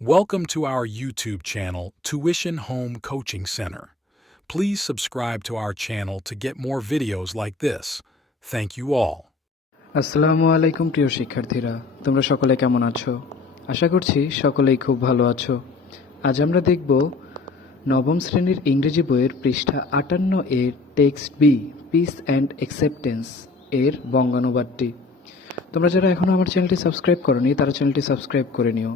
Welcome to our YouTube channel, Tuition Home Coaching Center. Please subscribe to our channel to get more videos like this. Thank you all. আসসালামু আলাইকুম প্রিয় শিক্ষার্থীরা, তোমরা সকলে কেমন আছো? আশা করছি সকলেই খুব ভালো আছো। আজ আমরা দেখব নবম শ্রেণীর ইংরেজি বইয়ের পৃষ্ঠা 58 এর text B peace and acceptance এর বঙ্গানুবাদটি। তোমরা যারা এখনও আমার চ্যানেলটি সাবস্ক্রাইব করোনি তারা চ্যানেলটি সাবস্ক্রাইব করে নিও,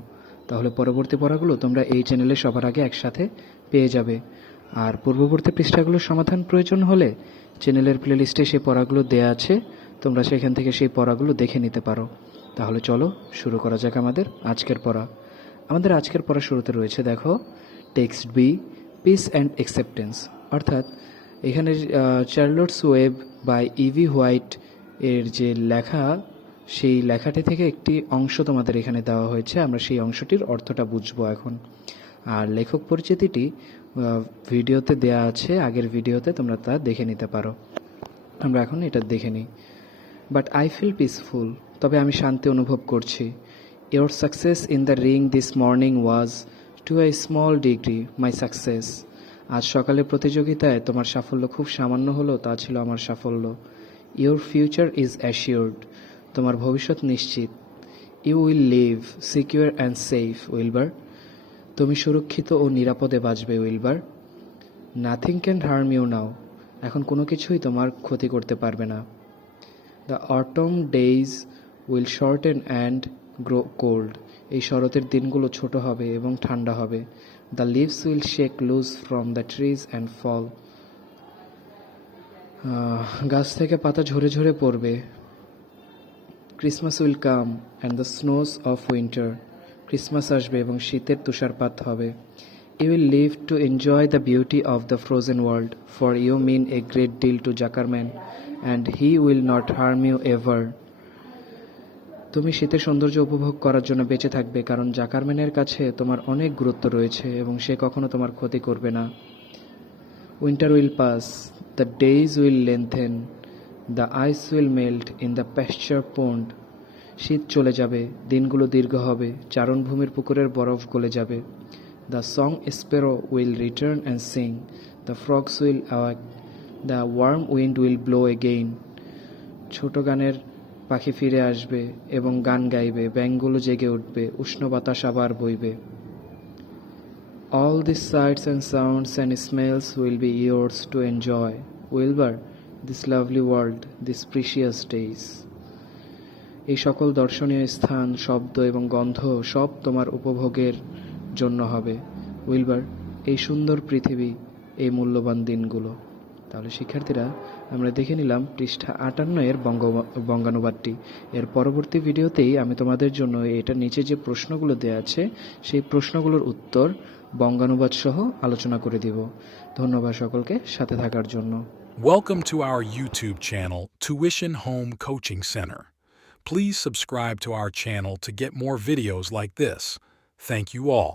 তাহলে পরবর্তী পড়াগুলো তোমরা এই চ্যানেলে সবার আগে একসাথে পেয়ে যাবে। আর পূর্ববর্তী পৃষ্ঠাগুলোর সমাধান প্রয়োজন হলে চ্যানেলের প্লেলিস্টে সেই পড়াগুলো দেয়া আছে, তোমরা সেখান থেকে সেই পড়াগুলো দেখে নিতে পারো। তাহলে চলো শুরু করা যাক আমাদের আজকের পড়া। আমাদের আজকের পড়া শুরুতে রয়েছে, দেখো, text B peace and acceptance, অর্থাৎ এখানে Charlotte's web by E B White এর যে লেখা, সেই লেখাটি থেকে একটি অংশ তোমাদের এখানে দেওয়া হয়েছে। আমরা সেই অংশটির অর্থটা বুঝবো এখন। আর লেখক পরিচিতিটি ভিডিওতে দেয়া আছে, আগের ভিডিওতে তোমরা তা দেখে নিতে পারো। আমরা এখন এটা দেখে নিই। বাট আই ফিল পিসফুল, তবে আমি শান্তি অনুভব করছি। Your success in the ring this morning was to a small degree my success. আজ সকালে প্রতিযোগিতায় তোমার সাফল্য খুব সামান্য হলো, তা ছিল আমার সাফল্য। ইয়োর ফিউচার ইজ অ্যাসিওর্ড, তোমার ভবিষ্যৎ নিশ্চিত। You will live secure and safe Wilbur, তুমি সুরক্ষিত ও নিরাপদে বাঁচবে Wilbur. Nothing can harm you now, এখন কোনো কিছুই তোমার ক্ষতি করতে পারবে না। The autumn days will shorten and grow cold, এই শরতের দিনগুলো ছোট হবে এবং ঠান্ডা হবে। The leaves will shake loose from the trees and fall, গাছ থেকে পাতা ঝরে ঝরে পড়বে। Christmas will come and the snows of winter, Christmas আসবে এবং শীতের তুষারপাত হবে। You will live to enjoy the beauty of the frozen world, for you mean a great deal to Zuckerman and he will not harm you ever. তুমি শীতের সৌন্দর্য উপভোগ করার জন্য বেঁচে থাকবে, কারণ জাকারম্যানের কাছে তোমার অনেক গুরুত্ব রয়েছে এবং সে কখনো তোমার ক্ষতি করবে না। Winter will pass, the days will lengthen, the ice will melt in the pasture pond, শীত চলে যাবে, দিনগুলো দীর্ঘ হবে, চারণভূমির পুকুরের বরফ গলে যাবে। The song sparrow will return and sing, the frogs will awake, the warm wind will blow again, ছোট গানের পাখি ফিরে আসবে এবং গান গাইবে, ব্যাঙগুলো জেগে উঠবে, উষ্ণ বাতাস আবার বইবে। All this sights and sounds and smells will be yours to enjoy Wilbur this lovely world this precious days, এই সকল দর্শনীয় স্থান, শব্দ এবং গন্ধ সব তোমার উপভোগের জন্য হবে উইলবার, এই সুন্দর পৃথিবী, এই মূল্যবান দিনগুলো। তাহলে শিক্ষার্থীরা, আমরা দেখে নিলাম পৃষ্ঠা 58 এর বঙ্গানুবাদটি। এর পরবর্তী ভিডিওতেই আমি তোমাদের জন্য এটার নিচে যে প্রশ্নগুলো দেওয়া আছে সেই প্রশ্নগুলোর উত্তর বঙ্গানুবাদ সহ আলোচনা করে দিব। ধন্যবাদ সকলকে সাথে থাকার জন্য। Welcome to our YouTube channel, Tuition Home Coaching Center. Please subscribe to our channel to get more videos like this. Thank you all.